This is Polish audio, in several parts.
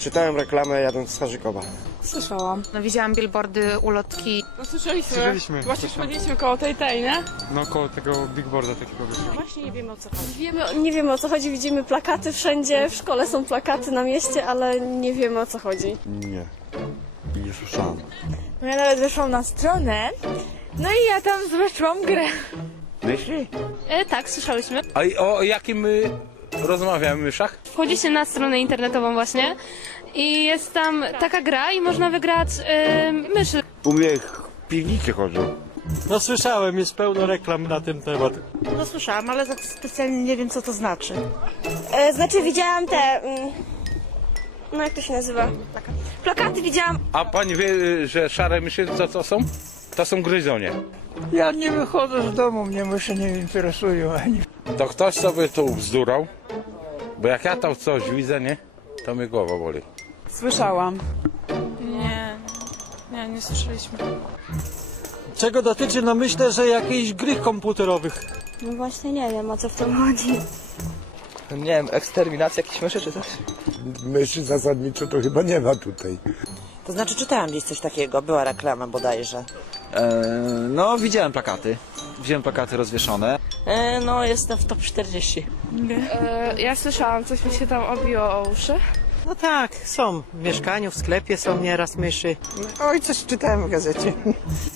czytałem reklamę jadąc z Harzykowa. Słyszałam. No, widziałam billboardy, ulotki. No słyszeliśmy. Słyszeliśmy. Właśnie chodziliśmy koło tej tej, nie? No koło tego bigboarda takiego wyszło. Właśnie nie wiemy o co chodzi. Wiemy, nie wiemy o co chodzi, widzimy plakaty wszędzie, w szkole są plakaty na mieście, ale nie wiemy o co chodzi. Nie. Nie słyszałem. No ja nawet weszłam na stronę, no i ja tam zobaczyłam grę. Myśli? E, tak, słyszałyśmy. A o jakim my rozmawiamy myszach? Wchodzicie na stronę internetową właśnie i jest tam taka gra i można wygrać e, myszy. U mnie piwnicy chodzą. No słyszałem, jest pełno reklam na ten temat. No słyszałam, ale specjalnie nie wiem co to znaczy. E, znaczy widziałam te... Mm, no jak to się nazywa? Plakaty widziałam. A pani wie, że szare myszy to co są? To są gryzonie. Ja nie wychodzę z domu, mnie myszy nie interesują ani. To ktoś sobie tu bzdurał, bo jak ja tam coś widzę, nie? To mnie głowa boli. Słyszałam. Nie, nie, nie słyszeliśmy. Czego dotyczy? No myślę, że jakichś gry komputerowych. No właśnie nie wiem o co w tym chodzi. Nie wiem, eksterminacja jakichś myszy czy coś? Myszy zasadniczo to chyba nie ma tutaj. To znaczy czytałam gdzieś coś takiego, była reklama bodajże. no, widziałem plakaty. Widziałem plakaty rozwieszone. E, no jestem w top 40. E, ja słyszałam, coś mi się tam obiło o uszy. No tak, są. W mieszkaniu, w sklepie są nieraz myszy. Oj, coś czytałem w gazecie.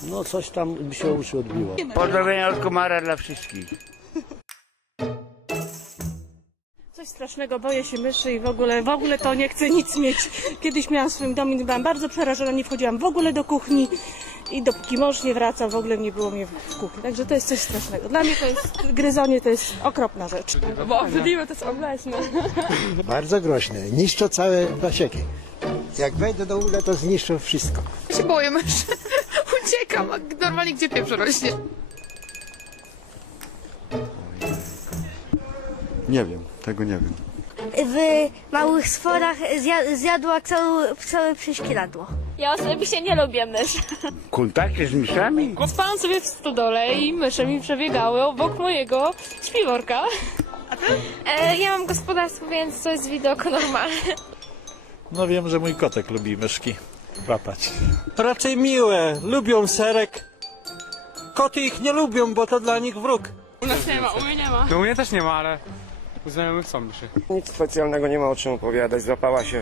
No coś tam mi się uszy odbiło. Pozdrowienia od komara dla wszystkich. Coś strasznego, boję się myszy i w ogóle, w ogóle to nie chcę nic mieć. Kiedyś miałam w swoim domu i byłam bardzo przerażona, nie wchodziłam w ogóle do kuchni i dopóki mąż nie wraca, w ogóle nie było mnie w kuchni. Także to jest coś strasznego. Dla mnie to jest, gryzonie to jest okropna rzecz. Bo obrzydliwe to jest obleśne. Bardzo groźne. Niszczą całe pasieki. Jak wejdę do ule, to zniszczą wszystko. Ja się boję myszy. Uciekam, a normalnie gdzie pieprz rośnie. Nie wiem, tego nie wiem. W małych sforach zja- zjadła całe, całe prześkiradło. Ja osobiście nie lubię myszy. Kontakty z myszami? Spałam sobie w stodole i mysze mi przebiegały obok mojego śpiworka. E, ja mam gospodarstwo, więc to jest widok normalny. No wiem, że mój kotek lubi myszki łapać. Raczej miłe, lubią serek. Koty ich nie lubią, bo to dla nich wróg. U nas nie ma, u mnie nie ma. No u mnie też nie ma, ale u znajomych są myszy. Nic specjalnego nie ma o czym opowiadać. Złapała się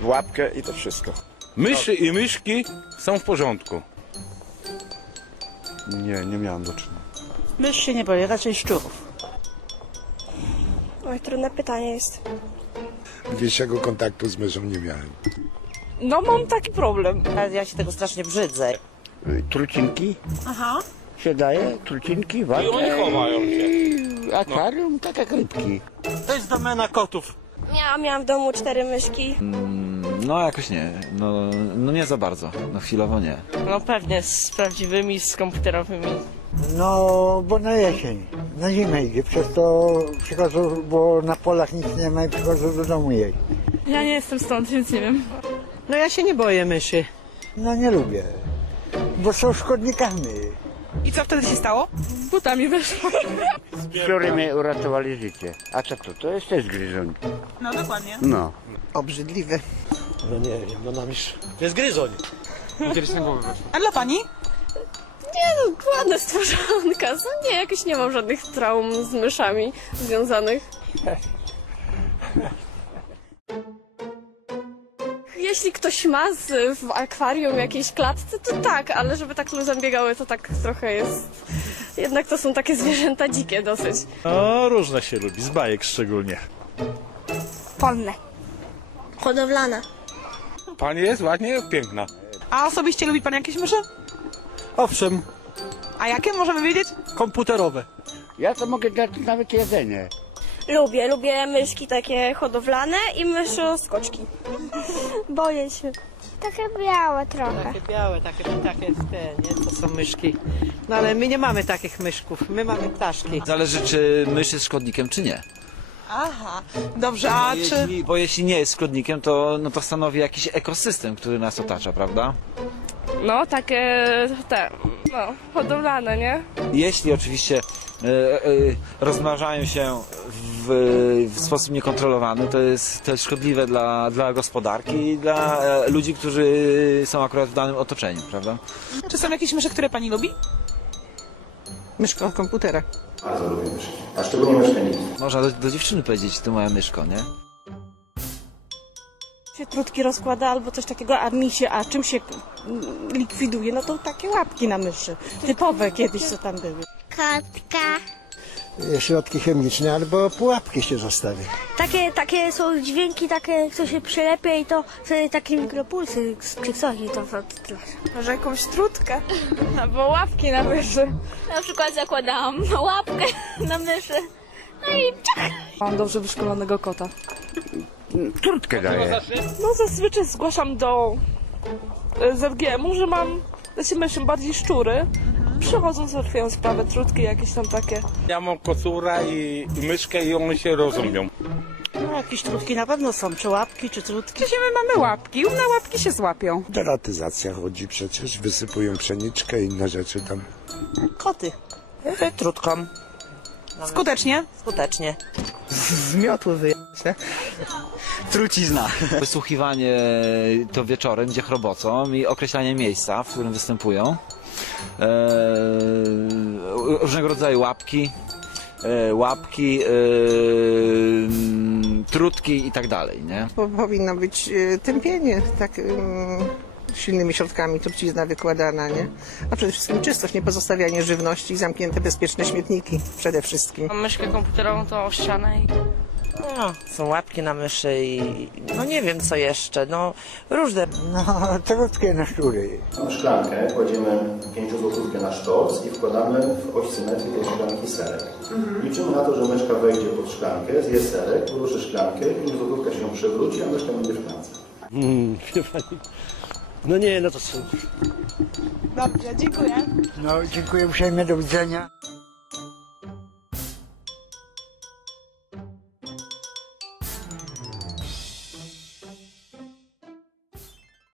w łapkę i to wszystko. Myszy i myszki są w porządku. Nie, nie miałem do czynienia. Mysz się nie boję, raczej szczurów. Oj, trudne pytanie jest. Większego kontaktu z myszą nie miałem. No mam taki problem. Ja się tego strasznie brzydzę. Trucinki? Aha. Się daje, trucinki. I oni chowają się. Akwarium, tak jak rybki. To jest domena kotów. Miałam, miałam w domu cztery myszki. No jakoś nie, no, no nie za bardzo, no chwilowo nie. No pewnie z prawdziwymi, z komputerowymi. No, bo na jesień, na zimę idzie, przez to przychodzą, bo na polach nic nie ma i przychodzą do domu jeść. Ja nie jestem stąd, więc nie wiem. No ja się nie boję myszy. No nie lubię, bo są szkodnikami. I co wtedy się stało? Butami weszło. Szczury mnie uratowali życie. A co to? To jest też gryzoń. No dokładnie. No. Obrzydliwe. No nie wiem, no na misz. To jest gryzoń. Kiedyś na głowę weszło. A dla pani? Nie no, ładne stworzonka. No nie, jakoś nie mam żadnych traum z myszami związanych. Jeśli ktoś ma z, w akwarium jakiejś klatce, to tak, ale żeby tak luzem biegały, to tak trochę jest... Jednak to są takie zwierzęta dzikie dosyć. No różne się lubi, z bajek szczególnie. Polne. Hodowlane. Pani jest ładnie, piękna. A osobiście lubi pan jakieś myszy? Owszem, A jakie możemy wiedzieć? komputerowe. Ja to mogę dać nawet jedzenie. Lubię, lubię myszki takie hodowlane i myszoskoczki. Boję się. Takie białe trochę. Takie białe, takie, takie te, nie? To są myszki. No ale my nie mamy takich myszków, my mamy ptaszki. Zależy czy mysz jest szkodnikiem czy nie. Aha, dobrze, a Bo jeśli, bo jeśli nie jest szkodnikiem, to, no to stanowi jakiś ekosystem, który nas otacza, prawda? No, takie te, no, hodowlane, nie? Jeśli oczywiście e, e, rozmnażają się w w, w sposób niekontrolowany, to jest, to jest szkodliwe dla, dla gospodarki i dla e, ludzi, którzy są akurat w danym otoczeniu, prawda? Czy są jakieś myszy, które pani lubi? Myszka od komputera. Bardzo lubię myszki, a szczególnie myszkę Można do, do dziewczyny powiedzieć, ty moja myszko, nie? się trutki rozkłada albo coś takiego, a mi się, a czym się likwiduje, no to takie łapki na myszy. Typowe kiedyś co tam były. Kotka. środki chemiczne albo pułapki się zostawi. Takie, takie są dźwięki, takie, co się przylepia i to wtedy takie mikropulsy czy coś i to. Może jakąś trutkę. Albo łapki na myszy. Na przykład zakładałam łapkę na myszy. No i Mam dobrze wyszkolonego kota. Trutkę daję. No zazwyczaj zgłaszam do e, ZGM-u, że mam znaczy myszy bardziej szczury. Przychodzą, załatwiają sprawę, trutki jakieś tam takie. Ja mam kocura i myszkę i one się rozumią. No jakieś trutki na pewno są, czy łapki, czy trutki. Przecież my mamy łapki, umne łapki się złapią. Deratyzacja chodzi przecież, wysypują pszeniczkę i inne rzeczy tam. Koty. Trutką. Skutecznie? Skutecznie. Z miotły wyjechać, nie? Trucizna. Wysłuchiwanie to wieczorem, gdzie chrobocą i określanie miejsca, w którym występują. Eee, różnego rodzaju łapki, e, łapki, e, mm, trutki i tak dalej, nie? Powinno być e, tępienie, tak silnymi środkami, trucizna wykładana, nie? A przede wszystkim czystość, nie pozostawianie żywności i zamknięte, bezpieczne śmietniki przede wszystkim. Mam myszkę komputerową, to o ścianę i No, są łapki na myszy i no nie wiem co jeszcze, no różne. No, trutki na szczury. Szklankę kładziemy 5 złotówkę na sztorc i wkładamy w oś symetrii tej szklanki serek. Liczymy na to, że myszka wejdzie pod szklankę, zje serek, uruszy szklankę i złotówka się przewróci, a myszka będzie w szklance. Hmm, pani. No nie, no to co. Dobrze, dziękuję. No, dziękuję uprzejmie, do widzenia.